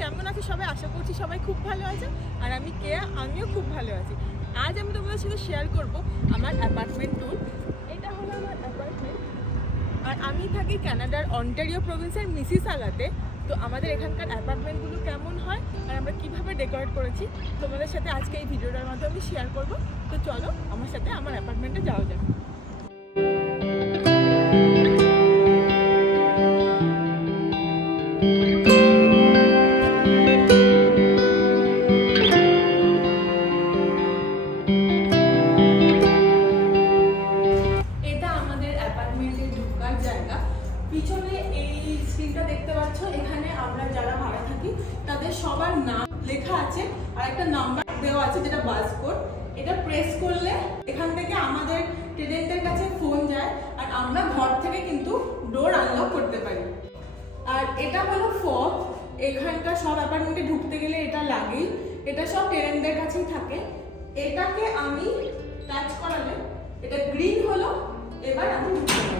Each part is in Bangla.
কেমন আছে সবাই? আশা করছি সবাই খুব ভালো আছে। আর আমি কেয়া, আমিও খুব ভালো আছি। আজ আমি তোমাদের সাথে শেয়ার করব আমার অ্যাপার্টমেন্ট ট্যুর। এটা হলো আমার অ্যাপার্টমেন্ট, আর আমি থাকি কানাডার অন্টারিও প্রভিন্সের মিসিসাগাতে। তো আমাদের এখানকার অ্যাপার্টমেন্টগুলো কেমন হয় আর আমরা কীভাবে ডেকোরেট করেছি তোমাদের সাথে আজকে এই ভিডিওটার মাধ্যমে আমি শেয়ার করব। তো চলো আমার সাথে আমার অ্যাপার্টমেন্টে যাওয়া যাক। পিছনে এই স্ক্রিনটা দেখতে পাচ্ছ, এখানে আমরা যারা ভাড়া থাকি তাদের সবার নাম লেখা আছে আর একটা নাম্বার দেওয়া আছে যেটা বাস কোড। এটা প্রেস করলে এখান থেকে আমাদের টেনেন্টের কাছে ফোন যায় আর আমরা ঘর থেকে কিন্তু ডোর আনলক করতে পারি। আর এটা হলো ফব, এখানকার সব অ্যাপার্টমেন্টে ঢুকতে গেলে এটা লাগেই, এটা সব টেনেন্টদের কাছেই থাকে। এটাকে আমি টাচ করালে এটা গ্রিন হলো, এবার আমি ঢুকতে পারি।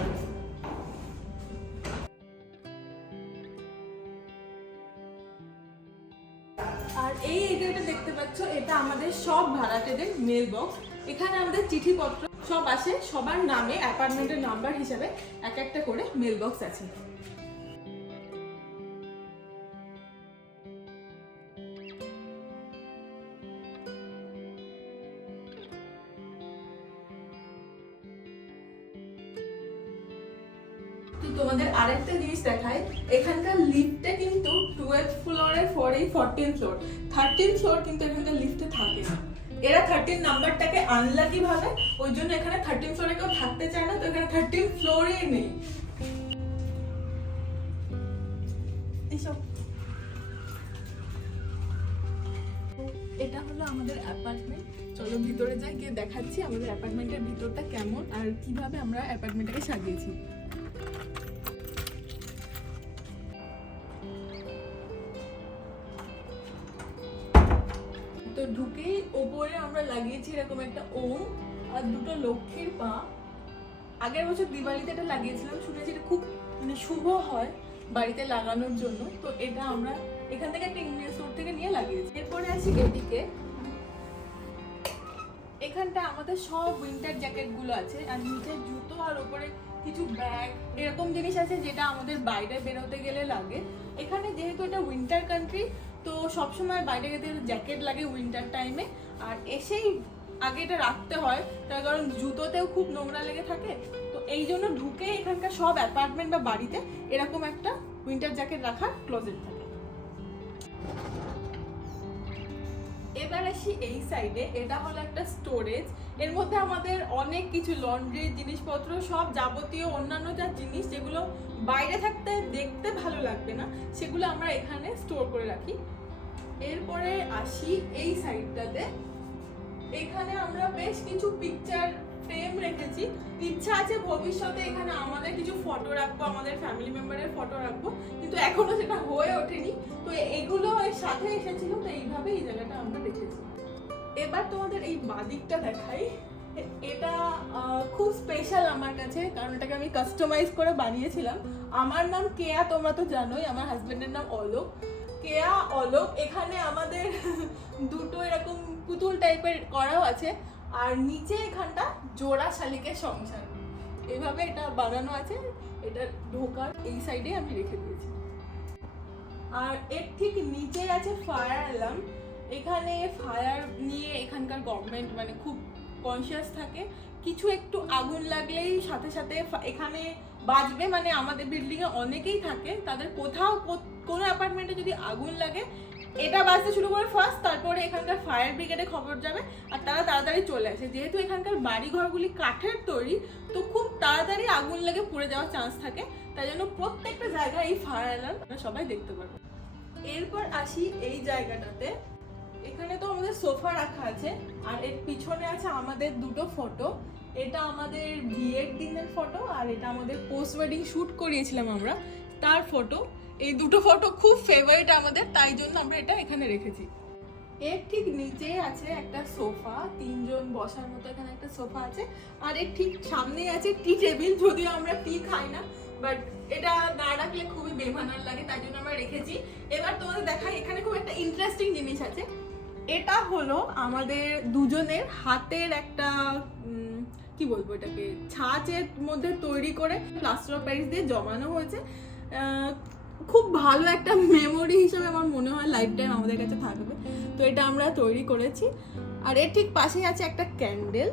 আর এই এরিয়াটা দেখতে পাচ্ছ, এটা আমাদের সব ভাড়াটেদের মেল বক্স। এখানে আমাদের চিঠিপত্র সব আসে, সবার নামে অ্যাপার্টমেন্টের নাম্বার হিসাবে এক একটা করে মেল বক্স আছে। তোমাদের আরেকটা জিনিস দেখায়, এখানকার লিফটে কিন্তু 12th ফ্লোরের পরেই 14th ফ্লোর, 13th ফ্লোর কিন্তু এখানকার লিফটে থাকে না। এরা 13 নাম্বারটাকে আনলাকি ভাবে, ওই জন্য এখানে 13th ফ্লোরে কেউ থাকতে চায় না, তো এখানে 13th ফ্লোরেই নেই। এটা হলো আমাদের অ্যাপার্টমেন্ট। চলো ভিতরে যাই, গিয়ে দেখাচ্ছি আমাদের অ্যাপার্টমেন্টের ভিতরটা কেমন আর কিভাবে আমরা অ্যাপার্টমেন্টটাকে সাজিয়েছি। তো ঢুকেই ওপরে আমরা লাগিয়েছি এরকম একটা ওম আর দুটো লক্ষ্মীর পা। আগের বছর দিওয়ালিতে এটা লাগিয়েছিলাম, শুনেছি এটা খুব শুভ হয় বাড়িতে লাগানোর জন্য। তো এটা আমরা এখান থেকে একটা ইন্ডিয়ান স্টোর থেকে নিয়ে লাগিয়েছি। এরপরে আসি এদিকে, এখানটা আমাদের সব উইন্টার জ্যাকেট গুলো আছে আর নিচে জুতো আর উপরে কিছু ব্যাগ এরকম জিনিস আছে যেটা আমাদের বাইরে বেরোতে গেলে লাগে। এখানে যেহেতু এটা উইন্টার কান্ট্রি, তো সবসময় বাইরে গেলে জ্যাকেট লাগে উইন্টার টাইমে। আর এসেই আগে এটা রাখতে হয়, তার কারণ জুতোতেও খুব নোংরা লেগে থাকে। তো এই জন্য ঢুকে এখানকার সব অ্যাপার্টমেন্ট বা বাড়িতে এরকম একটা উইন্টার জ্যাকেট রাখার ক্লোজেট থাকে। এবার আসি এই সাইডে, এটা হলো একটা স্টোরেজ। এর মধ্যে আমাদের অনেক কিছু লন্ড্রি জিনিসপত্র, সব যাবতীয় অন্যান্য যা জিনিস যেগুলো বাইরে থাকতে দেখতে ভালো লাগবে না, সেগুলো আমরা এখানে স্টোর করে রাখি। এরপরে আসি এই সাইডটাতে, এখানে আমরা বেশ কিছু পিকচার ফ্রেম রেখেছি। ইচ্ছা আছে ভবিষ্যতে এখানে আমাদের কিছু ফটো রাখবো, আমাদের ফ্যামিলি মেম্বারের ফটো রাখবো, কিন্তু এখনো সেটা হয়ে ওঠেনি। তো এগুলো এর সাথে এসেছিল, তো এইভাবে এই জায়গাটা আমরা রেখেছি। এবার তোমাদের এই বাদিকটা দেখাই, এটা খুব স্পেশাল আমার কাছে, কারণ এটাকে আমি কাস্টমাইজ করে বানিয়েছিলাম। আমার নাম কেয়া, তোমরা তো জানোই, আমার হাজবেন্ডের নাম অলোক। কেয়া অলোক, এখানে আমাদের দুটো এরকম পুতুল টাইপের করাও আছে, আর নিচে এখানটা জোড়া শালিকের সংসার, এইভাবে এটা বানানো আছে। এটা ঢোকার এই সাইডে আমি রেখে দিয়েছি। আর এর ঠিক নিচে আছে ফায়ার অ্যালার্ম। এখানে ফায়ার নিয়ে এখানকার গভর্নমেন্ট মানে খুব কনসিয়াস থাকে, কিছু একটু আগুন লাগলেই সাথে সাথে এখানে বাজবে। মানে আমাদের বিল্ডিংয়ে অনেকেই থাকে, তাদের কোথাও কোনো অ্যাপার্টমেন্টে যদি আগুন লাগে এটা বাজতে শুরু করে ফার্স্ট, তারপরে এখানকার ফায়ার ব্রিগেডে খবর যাবে আর তারা তাড়াতাড়ি চলে আসে। যেহেতু এখানকার বাড়ি ঘরগুলি কাঠের তৈরি, তো খুব তাড়াতাড়ি আগুন লেগে পুড়ে যাওয়ার চান্স থাকে, তাই জন্য প্রত্যেকটা জায়গায় এই ফায়ার অ্যালার্ম সবাই দেখতে পারবে। এরপর আসি এই জায়গাটাতে, এখানে তো আমাদের সোফা রাখা আছে আর এর পিছনে আছে আমাদের দুটো ফটো। এটা আমাদের বিয়ের দিনের ফটো আর এটা আমাদের পোস্ট ওয়েডিং শ্যুট করিয়েছিলাম আমরা, তার ফটো। এই দুটো ফটো খুব ফেভারিট আমাদের, তাই জন্য আমরা এটা এখানে রেখেছি। এর ঠিক নিচে আছে একটা সোফা, 3 জন বসার মতো এখানে একটা সোফা আছে। আর এর ঠিক সামনেই আছে টি টেবিল, যদিও আমরা টি খাই না, বাট এটা না রাখলে খুবই বেমানান লাগে, তাই জন্য আমরা রেখেছি। এবার তোমাদের দেখাই, এখানে খুব একটা ইন্টারেস্টিং জিনিস আছে। এটা হলো আমাদের দুজনের হাতের একটা কি বলবো এটাকে, ছাঁচের মধ্যে তৈরি করে প্লাস্টার অফ প্যারিস দিয়ে জমানো হয়েছে। খুব ভালো একটা মেমোরি হিসেবে আমার মনে হয় লাইফ টাইম আমাদের কাছে থাকবে। তো এটা আমরা তৈরি করেছি। আর এর ঠিক পাশেই আছে একটা ক্যান্ডেল,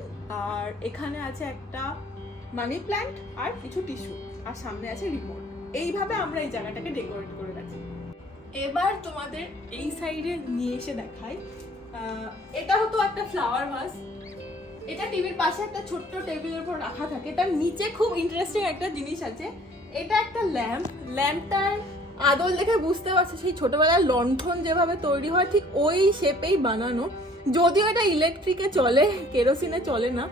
আর এখানে আছে একটা মানি প্ল্যান্ট আর কিছু টিস্যু, আর সামনে আছে রিমোট। এইভাবে আমরা এই জায়গাটাকে ডেকোরেট করে রাখি। এবার তোমাদের এই সাইডে নিয়ে এসে দেখাই, এটা হতো একটা ফ্লাওয়ার ভাস। এটা টিভির পাশে একটা ছোট্ট টেবিলের উপর রাখা থাকে। তার নিচে খুব ইন্টারেস্টিং একটা জিনিস আছে, এটা একটা ল্যাম্প। ল্যাম্পটার আদল দেখে বুঝতে পারছো সেই ছোটবেলার লণ্ঠন যেভাবে তৈরি হয় ঠিক ওই শেপেই বানানো। যদিও এটা ইলেকট্রিকে চলে, কেরোসিনে চলে না,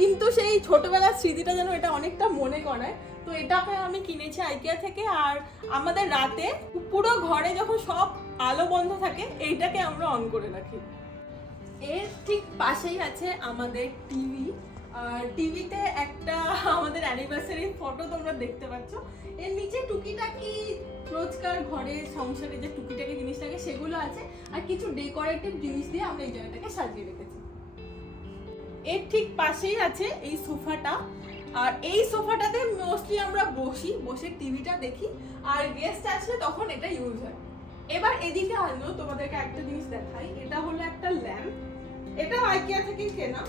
কিন্তু সেই ছোটবেলার স্মৃতিটা যেন এটা অনেকটা মনে করায়। তো এটাকে আমি কিনেছি আইকিয়া থেকে। আর আমাদের রাতে পুরো ঘরে যখন সব আলো বন্ধ থাকে এইটাকে আমরা অন করে রাখি। এর ঠিক পাশেই আছে আমাদের টিভি, আর টিভিতে একটা আমাদের অ্যানিভার্সারি ফটো তোমরা দেখতে পাচ্ছ। এর নিচে টুকিটাকি রোজকার ঘরে সংসারে যে টুকিটাকি জিনিস থাকে সেগুলো আছে, আর কিছু ডেকোরেটিভ জিনিস দিয়ে আমরা এই জায়গাটাকে সাজিয়ে রেখেছি। এর ঠিক পাশেই আছে এই সোফাটা, আর এই সোফাটাতে মোস্টলি আমরা বসে টিভিটা দেখি, আর গেস্ট আসলে তখন এটা ইউজ হয়। এবার এদিকে আনো, তোমাদেরকে একটা জিনিস দেখাই। এটা হলো একটা ল্যাম্প, এটা আইকিয়া থেকে কেনা।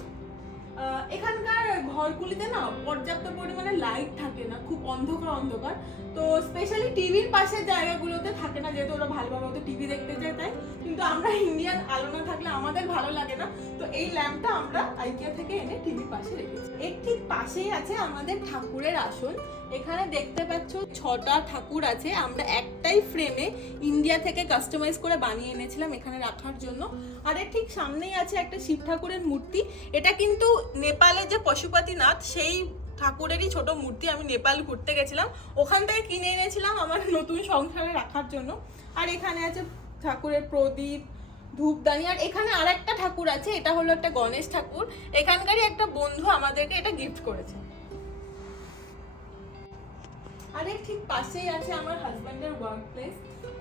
এখানকার ঘরগুলিতে না পর্যাপ্ত পরিমাণে লাইট থাকে না, খুব অন্ধকার। তো স্পেশালি টিভির পাশের জায়গাগুলোতে থাকে না, যেহেতু ওরা ভালোভাবে হয়তো টিভি দেখতে যায় তাই। কিন্তু আমরা ইন্ডিয়ান আলো না থাকলে আমাদের ভালো লাগে না, তো এই ল্যাম্পটা আমরা আইকিয়া থেকে এনে টিভির পাশে রেখেছি। এর ঠিক পাশেই আছে আমাদের ঠাকুরের আসন। এখানে দেখতে পাচ্ছ 6টা ঠাকুর আছে। আমরা একটাই ফ্রেমে ইন্ডিয়া থেকে কাস্টমাইজ করে বানিয়ে এনেছিলাম এখানে রাখার জন্য। আর এর ঠিক সামনেই আছে একটা শিব ঠাকুরের মূর্তি। এটা কিন্তু নেপালের যে পশুপতিনাথ সেই ঠাকুরেরই ছোট মূর্তি। আমি নেপাল ঘুরতে গেছিলাম, ওখান থেকে কিনে এনেছিলাম আমার নতুন সংসারে রাখার জন্য। আর এখানে আছে ঠাকুরের প্রদীপ, ধূপদানি। আর এখানে আর একটা ঠাকুর আছে, এটা হলো একটা গণেশ ঠাকুর। এখানকারই একটা বন্ধু আমাদেরকে এটা গিফট করেছে। আর এর ঠিক পাশেই আছে আমার হাজব্যান্ডের ওয়ার্ক প্লেস।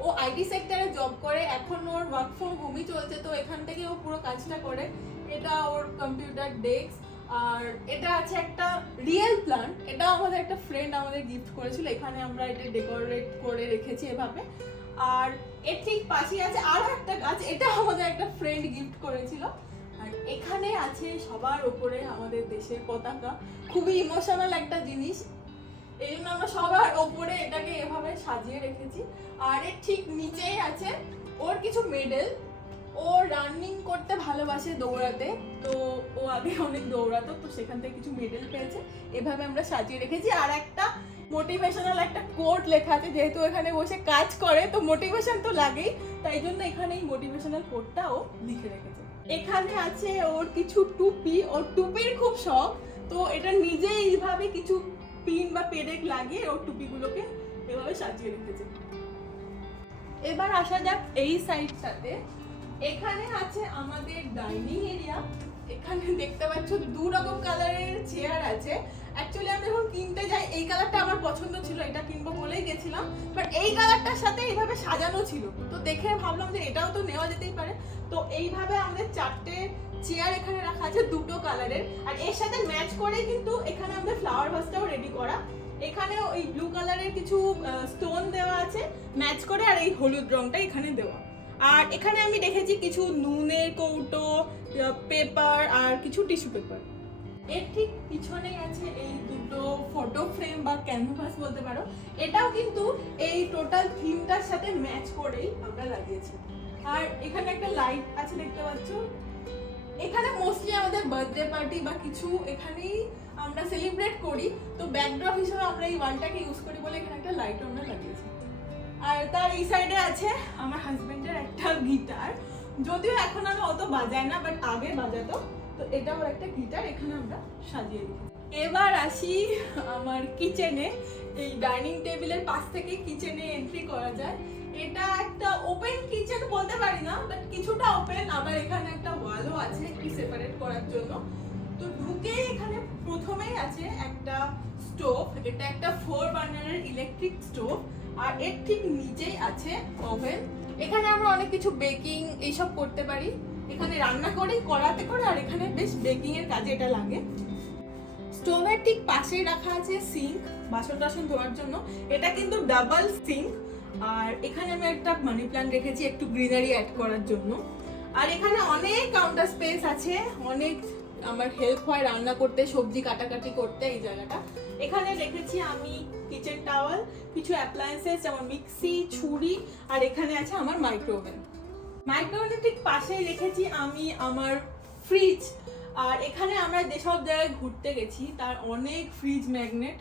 ও আইটি সেক্টরে জব করে, এখন ওর ওয়ার্ক ফ্রম হোমই চলছে, তো এখান থেকে ও পুরো কাজটা করে। এটা ওর কম্পিউটার ডেস্ক। আর এটা আছে একটা রিয়েল প্ল্যান্ট, এটা আমাদের একটা ফ্রেন্ড আমাদের গিফট করেছিল। এখানে আমরা এটা ডেকোরেট করে রেখেছি এভাবে। আর এর ঠিক পাশেই আছে আরো একটা গাছ, এটা আমাদের একটা ফ্রেন্ড গিফট করেছিল। আর এখানে আছে সবার উপরে আমাদের দেশের পতাকা, খুবই ইমোশনাল একটা জিনিস, এই জন্য আমরা সবার ওপরে এটাকে এভাবে সাজিয়ে রেখেছি। আর এর ঠিক নিচেই আছে ওর কিছু মেডেল। ও রানিং করতে ভালোবাসে, দৌড়াতে, তো ও আগে অনেক দৌড়াতো, তো সেখান থেকে কিছু মেডেল পেয়েছে, এভাবে আমরা সাজিয়ে রেখেছি। আর একটা মোটিভেশনাল একটা কোট লেখা আছে, যেহেতু এখানে বসে কাজ করে তো মোটিভেশন তো লাগেই, তাই জন্য এখানে এই মোটিভেশনাল কোটটা ও লিখে রেখেছে। এখানে আছে ওর কিছু টুপি, ওর টুপির খুব শখ, তো এটা নিজে এইভাবে কিছু পিন বা পেরেক লাগিয়ে ওর টুপিগুলোকে এভাবে সাজিয়ে রেখেছে। এবার আসা যাক এই সাইডটাতে। এখানে আছে আমাদের ডাইনিং এরিয়া। এখানে দেখতে পাচ্ছ 2 রকম কালারের চেয়ার আছে। অ্যাকচুয়ালি আমি যখন কিনতে যাই এই কালারটা আমার পছন্দ ছিল, এটা কিনবো বলেই গেছিলাম, বাট এই কালারটার সাথে এইভাবে সাজানো ছিল, তো দেখে ভাবলাম যে এটাও তো নেওয়া যেতেই পারে। তো এইভাবে আমাদের 4টে চেয়ার এখানে রাখা আছে 2টো কালারের। আর এর সাথে ম্যাচ করে কিন্তু এখানে আমাদের ফ্লাওয়ার ভাসটাও রেডি করা। এখানে ওই ব্লু কালারের কিছু স্টোন দেওয়া আছে ম্যাচ করে, আর এই হলুদ রংটা এখানে দেওয়া। আর এখানে আমি দেখেছি কিছু নুনের কৌটো, পেপার আর কিছু টিস্যু পেপার। এর ঠিক পিছনেই আছে এই 2টো ফটো ফ্রেম বা ক্যানভাস বলতে পারো। এটাও কিন্তু এই টোটাল থিমটার সাথে ম্যাচ করেই আমরা লাগিয়েছি। আর এখানে একটা লাইট আছে দেখতে পাচ্ছ। এখানে মোস্টলি আমাদের বার্থডে পার্টি বা কিছু এখানেই আমরা সেলিব্রেট করি, তো ব্যাকড্রপ হিসেবে আমরা এই ওয়ালটাকে ইউজ করি বলে এখানে একটা লাইট আমরা লাগিয়েছি। আর তার এই সাইডে আছে আমার হাজবেন্ডের একটা গিটার, যদিও এখন আমি অত বাজাই না, বাট আগে বাজাতো, তো এটা ওর একটা গিটার এখানে আমরা সাজিয়ে দিই। এবার আসি আমার কিচেনে। এই ডাইনিং টেবিলের পাশ থেকে কিচেনে এন্ট্রি করা যায়। এটা একটা ওপেন কিচেন বলতে পারি না, বাট কিছুটা ওপেন, আবার এখানে একটা ওয়ালও আছে একটু সেপারেট করার জন্য। তো ঢুকে এখানে প্রথমেই আছে একটা স্টোভ, এটা একটা 4 বার্নারের ইলেকট্রিক স্টোভ, আর এর ঠিক নিচেই আছে ওভেন। এখানে আমরা অনেক কিছু বেকিং এইসব করতে পারি, এখানে রান্না করি করাতে করে, আর এখানে বেশ বেকিং এর কাজে এটা লাগে। স্টোভের ঠিক পাশেই রাখা আছে সিঙ্ক, বাসন টাসন ধোয়ার জন্য। এটা কিন্তু ডাবল সিঙ্ক। আর এখানে আমি একটা মানি প্ল্যান্ট রেখেছি একটু গ্রিনারি অ্যাড করার জন্য। আর এখানে অনেক কাউন্টার স্পেস আছে, অনেক আমার হেল্প হয় রান্না করতে, সবজি কাটাকাটি করতে এই জায়গাটা। এখানে রেখেছি আমি কিচেন টাওয়াল, কিছু অ্যাপ্লায়েন্সেস যেমন মিক্সি, ছুরি, আর এখানে আছে আমার মাইক্রোওভেন। মাইক্রোওভেনের ঠিক পাশেই রেখেছি আমি আমার ফ্রিজ। আর এখানে আমরা যেসব জায়গায় ঘুরতে গেছি তার অনেক ফ্রিজ ম্যাগনেট,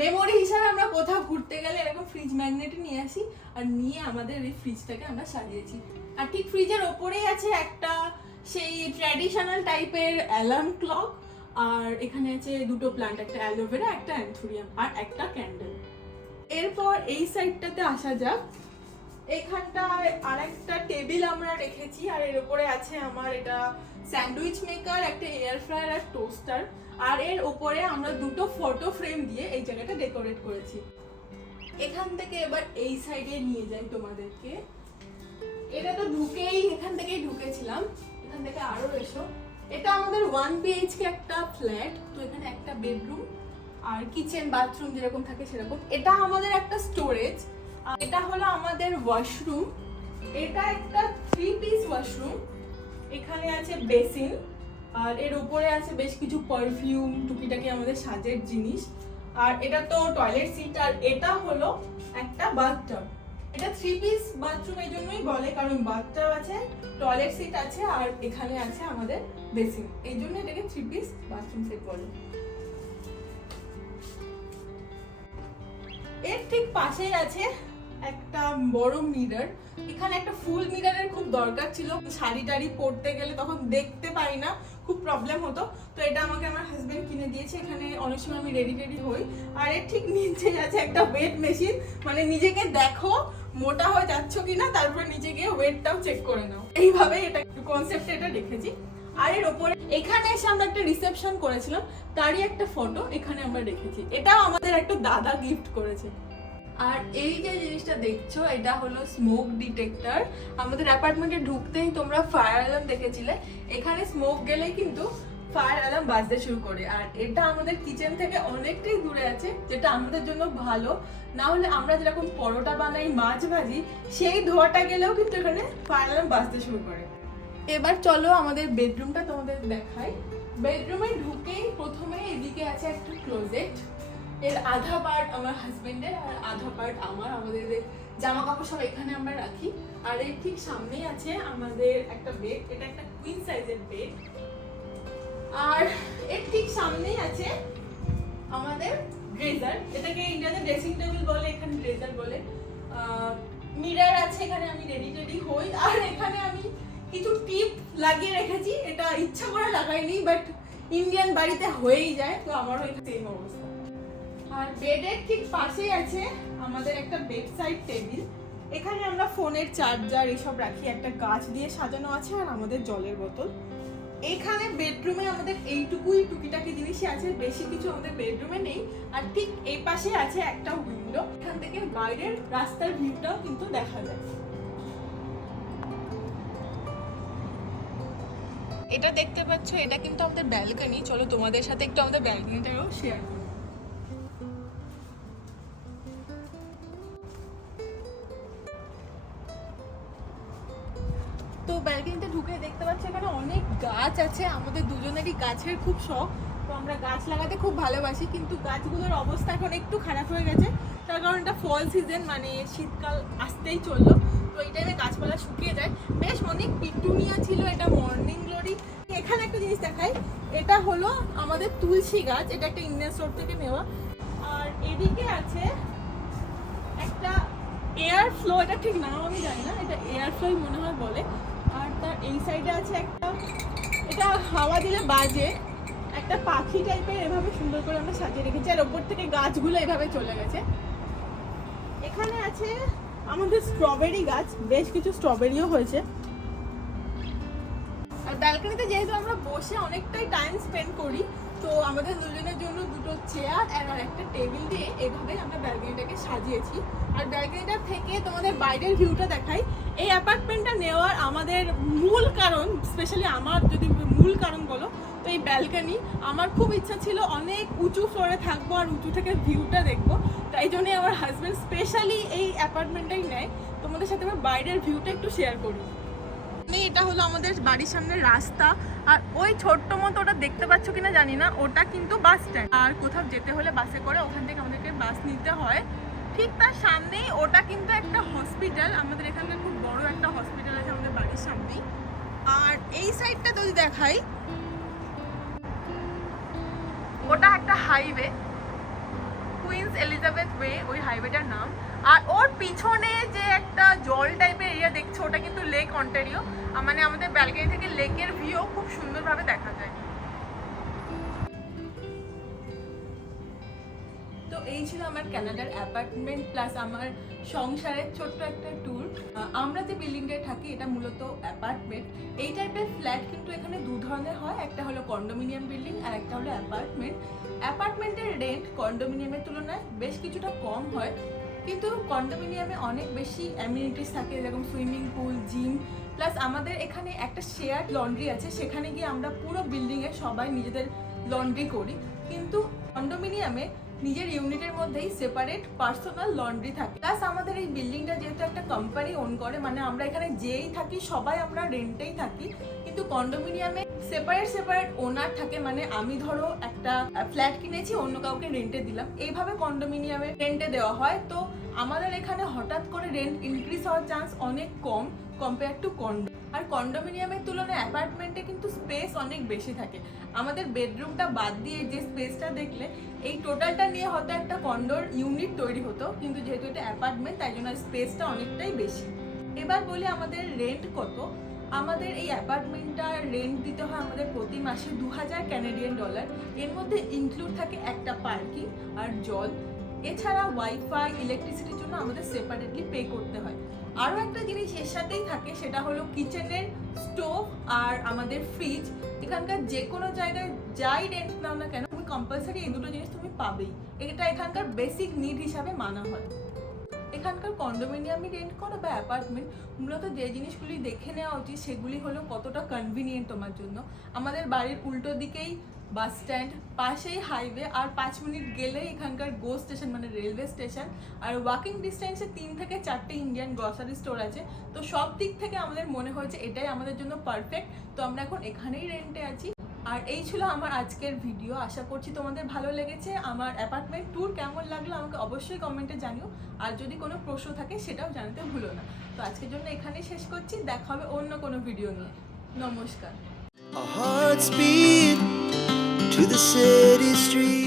মেমোরি হিসাবে আমরা কোথাও ঘুরতে গেলে এরকম ফ্রিজ ম্যাগনেটই নিয়ে আসি, আর নিয়ে আমাদের এই ফ্রিজটাকে আমরা সাজিয়েছি। আর ঠিক ফ্রিজের ওপরেই আছে একটা সেই ট্র্যাডিশনাল টাইপের অ্যালার্ম ক্লক, আর এখানে আছে দুটো প্ল্যান্ট, একটা অ্যালোভেরা, একটা অ্যান্থুরিয়াম, আর একটা ক্যান্ডেল। এরপর এই সাইডটাতে আসা যাক। এখানটায় আরেকটা টেবিল আমরা রেখেছি, আর এর উপরে আছে আমার এটা স্যান্ডউইচ মেকার, একটা এয়ার ফ্রায়ার আর টোস্টার। আর এর উপরে আমরা দুটো ফটো ফ্রেম দিয়ে এই জায়গাটা ডেকোরেট করেছি। এখান থেকে এবার এই সাইডে নিয়ে যাই তোমাদেরকে। এটা তো এখান থেকেই ঢুকেছিলাম, এখান থেকে আরো এসো। এটা আমাদের 1 BHK একটা ফ্ল্যাট, তো এখানে একটা বেডরুম আর কিচেন বাথরুম যেরকম থাকে সেরকম। এটা আমাদের একটা স্টোরেজ, এটা হলো আমাদের ওয়াশরুম। এটা একটা 3 পিস ওয়াশরুম, এখানে আছে বেসিন, আর এর উপরে আছে বেশ কিছু পারফিউম, টুকিটাকি আমাদের সাজের জিনিস। আর এটা তো টয়লেট সিট, আর এটা হলো একটা বাথটব। এটা 3 পিস বাথরুম এই জন্যই বলে কারণ বাথটব আছে, টয়লেট সিট আছে, আর এখানে আছে আমাদের বেসিন, এই জন্য এটাকে 3 পিস বাথরুম সেট বলে। এর ঠিক পাশেই আছে একটা বড় মিরর। এখানে একটা ফুল মিররের খুব দরকার ছিল, শাড়ি টাড়ি পরতে গেলে তখন দেখতে পাই না, খুব প্রবলেম হতো, তো এটা আমাকে আমার হাজবেন্ড কিনে দিয়েছে। এখানে অনেক সময় আমি রেডি হই। আর এর ঠিক নিচে আছে একটা ওয়েট মেশিন, মানে নিজেকে দেখো মোটা হয়ে যাচ্ছ কিনা, তারপর নিচে গিয়ে ওয়েটটাও চেক করে নাও, এইভাবে এটা কনসেপ্টে এটা রেখেছি। আর এর ওপরে এখানে এসে আমরা একটা রিসেপশন করেছিলাম, তারই একটা ফটো এখানে আমরা রেখেছি, এটাও আমাদের একটা দাদা গিফট করেছে। আর এই যে জিনিসটা দেখছো এটা হলো স্মোক ডিটেক্টর। আমাদের অ্যাপার্টমেন্টে ঢুকতেই তোমরা ফায়ার অ্যালার্ম দেখেছিলে, এখানে স্মোক গেলেই কিন্তু ফায়ার অ্যালার্ম বাজতে শুরু করে। আর এটা আমাদের কিচেন থেকে অনেকটাই দূরে আছে, যেটা আমাদের জন্য ভালো। না হলে আমরা যেরকম পরোটা বানাই, মাছ ভাজি, সেই ধোয়াটা গেলেও কিন্তু এখানে ফায়ার অ্যালার্ম বাজতে শুরু করে। এবার চলো আমাদের বেডরুমটা তোমাদের দেখাই। বেডরুমে ঢুকেই প্রথমে এদিকে আছে একটা ক্লোজেট, এর আধা পার্ট আমার হাজবেন্ডের আর আধা পার্ট আমাদের জামা কাপড় সব এখানে আমরা রাখি। আর এর ঠিক সামনেই আছে আমাদের একটা বেড, এটা একটা কুইন সাইজের বেড। আর এর ঠিক সামনেই আছে আমাদের ড্রেজার, এটাকে ইন্ডিয়াতে ড্রেসিং টেবিল বলে, এখানে ড্রেজার বলে। মিরর আছে, এখানে আমি রেডি হই। আর এখানে আমি কিছু টিপ লাগিয়ে রেখেছি, এটা ইচ্ছা করে লাগাইনি, বাট ইন্ডিয়ান বাড়িতে হয়েই যায়, তো আমারও এখানে সেম অবস্থা। আর বেডের ঠিক পাশেই আছে আমাদের একটা বেড সাইড টেবিল, এখানে আমরা ফোনের চার্জার এসব রাখি, একটা গাছ দিয়ে সাজানো আছে, আর আমাদের জলের বোতল। এখানে বেডরুমে আমাদের এইটুকুই টুকিটাকি জিনিসই আছে, বেশি কিছু আমাদের বেডরুমে নেই। আর ঠিক এই পাশে আছে একটা উইন্ডো, এখান থেকে বাইরের রাস্তার ভিউটাও কিন্তু দেখা যায়। এটা দেখতে পাচ্ছ, এটা কিন্তু আমাদের ব্যালকনি। চলো তোমাদের সাথে একটু আমাদের ব্যালকনিটাও শেয়ার করি। তো ব্যালকনিতে ঢুকে দেখতে পাচ্ছি এখানে অনেক গাছ আছে, আমাদের দুজনেরই গাছের খুব শখ, তো আমরা গাছ লাগাতে খুব ভালোবাসি। কিন্তু গাছগুলোর অবস্থা এখন একটু খারাপ হয়ে গেছে, তার কারণ এটা ফল সিজন, মানে শীতকাল আসতেই চললো, তো এই টাইমে গাছপালা শুকিয়ে যায়। বেশ অনেক পিটুনিয়া ছিল, এটা মর্নিং গ্লোরি। এখানে একটা জিনিস দেখাই, এটা হলো আমাদের তুলসী গাছ, এটা একটা ইন্ডিয়ান স্টোর থেকে নেওয়া। আর এদিকে আছে একটা এয়ার ফ্লো, এটা ঠিক নাম আমি জানি না, এটা এয়ার ফ্লোই মনে হয় বলে। আর তার এই সাইডে আছে একটা, এটা হাওয়া দিলে বাজে, একটা পাখি টাইপের, এভাবে সুন্দর করে আমরা সাজিয়ে রেখেছি। আর ওপর থেকে গাছগুলো এভাবে চলে গেছে। এখানে আছে আমাদের স্ট্রবেরি গাছ, বেশ কিছু স্ট্রবেরিও হয়েছে। আর ব্যালকনিতে যেহেতু আমরা বসে অনেকটাই টাইম স্পেন্ড করি, তো আমাদের দুজনের জন্য দুটো চেয়ার আর একটা টেবিল দিয়ে এভাবে আমরা ব্যালকনিটাকে সাজিয়েছি। আর ব্যালকনিটা থেকে তোমাদের বাইরের ভিউটা দেখাই। এই অ্যাপার্টমেন্টটা নেওয়ার আমাদের মূল কারণ, স্পেশালি আমার যদি মূল কারণ বলো, তো এই ব্যালকনি। আমার খুব ইচ্ছা ছিল অনেক উঁচু ফ্লোরে থাকবো আর উঁচু থেকে ভিউটা দেখবো, তাই জন্যই আমার হাজব্যান্ড স্পেশালি এই অ্যাপার্টমেন্টটাই নেয়। তোমাদের সাথে আমার বাইরের ভিউটা একটু শেয়ার করি। এটা হলো আমাদের বাড়ির সামনের রাস্তা, আর ওই ছোট্ট মতো ওটা দেখতে পাচ্ছ কিনা জানি না, ওটা কিন্তু বাস স্ট্যান্ড। আর কোথাও যেতে হলে বাসে করে ওখান থেকে আমাদেরকে বাস নিতে হয়। ঠিক তার সামনেই ওটা কিন্তু একটা হসপিটাল, আমাদের এখানে খুব বড় একটা হসপিটাল আছে আমাদের বাড়ির সামনেই। আর এই সাইডটা যদি দেখাই, ওটা একটা হাইওয়ে, কুইন্স এলিজাবেথ ওয়ে, ওই হাইওয়েটার নাম। আর ওর পিছনে যে একটা জল টাইপের এরিয়া দেখছো, ওটা কিন্তু লেক অন্টারিও। মানে আমাদের ব্যালকনি থেকে লেকের ভিউ খুব সুন্দরভাবে দেখা যায়। তো এই ছিল আমার কানাডার অ্যাপার্টমেন্ট প্লাস আমার সংসারের ছোট্ট একটা ট্যুর। আমরা যে বিল্ডিংটায় থাকি এটা মূলত অ্যাপার্টমেন্ট। এই টাইপের ফ্ল্যাট কিন্তু এখানে দু ধরনের হয়, একটা হলো কন্ডোমিনিয়াম বিল্ডিং আর একটা হলো অ্যাপার্টমেন্ট। অ্যাপার্টমেন্টের রেন্ট কন্ডোমিনিয়ামের তুলনায় বেশ কিছুটা কম হয়, কিন্তু কন্ডোমিনিয়ামে অনেক বেশি অ্যামিনিটিস থাকে, যেরকম সুইমিং পুল, জিম, প্লাস আমাদের এখানে একটা শেয়ার্ড লন্ড্রি আছে, সেখানে গিয়ে আমরা পুরো বিল্ডিংয়ে সবাই নিজেদের লন্ড্রি করি। কিন্তু কন্ডোমিনিয়ামে নিজের ইউনিটের মধ্যেই সেপারেট পার্সোনাল লন্ড্রি থাকে। প্লাস আমাদের এই বিল্ডিংটা যেহেতু একটা কোম্পানি ওন করে, মানে আমরা এখানে যেই থাকি সবাই আমরা রেন্টেই থাকি। কিন্তু কন্ডোমিনিয়ামে সেপারেট ওনার থাকে, মানে আমি ধরো একটা ফ্ল্যাট কিনেছি, অন্য কাউকে রেন্টে দিলাম, এইভাবে কন্ডোমিনিয়ামে রেন্টে দেওয়া হয়। তো আমাদের এখানে হঠাৎ করে রেন্ট ইনক্রিজ হওয়ার চান্স অনেক কম কম্পেয়ার টু কন্ডো। আর কন্ডোমিনিয়ামের তুলনায় অ্যাপার্টমেন্টে কিন্তু স্পেস অনেক বেশি থাকে। আমাদের বেডরুমটা বাদ দিয়ে যে স্পেসটা দেখলে, এই টোটালটা নিয়ে হয়তো একটা কন্ডোর ইউনিট তৈরি হতো, কিন্তু যেহেতু এটা অ্যাপার্টমেন্ট তাই জন্য স্পেসটা অনেকটাই বেশি। এবার বলি আমাদের রেন্ট কত। আমাদের এই অ্যাপার্টমেন্টটা রেন্ট দিতে হয় আমাদের প্রতি মাসে 2000 ক্যানাডিয়ান ডলার। এর মধ্যে ইনক্লুড থাকে একটা পার্কিং আর জল, এছাড়া ওয়াইফাই, ইলেকট্রিসিটির জন্য আমাদের সেপারেটলি পে করতে হয়। আরও একটা জিনিস এর সাথেই থাকে, সেটা হলো কিচেনের স্টোভ আর আমাদের ফ্রিজ। এখানকার যে কোনো জায়গায় যাই রেন্ট নাও না কেন, তুমি কম্পালসারি এই দুটো জিনিস তুমি পাবেই। এটা এখানকার বেসিক নিড হিসাবে মানা হয়। এখানকার কন্ডোমিনিয়ামে রেন্ট করো বা অ্যাপার্টমেন্ট, মূলত যে জিনিসগুলি দেখে নেওয়া উচিত সেগুলি হলো কতটা কনভিনিয়েন্ট তোমার জন্য। আমাদের বাড়ির উল্টো দিকেই বাস স্ট্যান্ড, পাশেই হাইওয়ে, আর 5 মিনিট গেলেই এখানকার গো স্টেশন মানে রেলওয়ে স্টেশন। আর ওয়াকিং ডিস্টেন্সে 3 থেকে 4টে ইন্ডিয়ান গ্রসারি স্টোর আছে। তো সব দিক থেকে আমাদের মনে হয়েছে এটাই আমাদের জন্য পারফেক্ট, তো আমরা এখন এখানেই রেন্টে আছি। আর এই ছিল আমার আজকের ভিডিও, আশা করছি তোমাদের ভালো লেগেছে। আমার অ্যাপার্টমেন্ট ট্যুর কেমন লাগলো আমাকে অবশ্যই কমেন্টে জানিও, আর যদি কোনো প্রশ্ন থাকে সেটাও জানাতে ভুলো না। তো আজকের জন্য এখানেই শেষ করছি, দেখা হবে অন্য কোনো ভিডিও নিয়ে। নমস্কার। Our hearts beat to the city streets.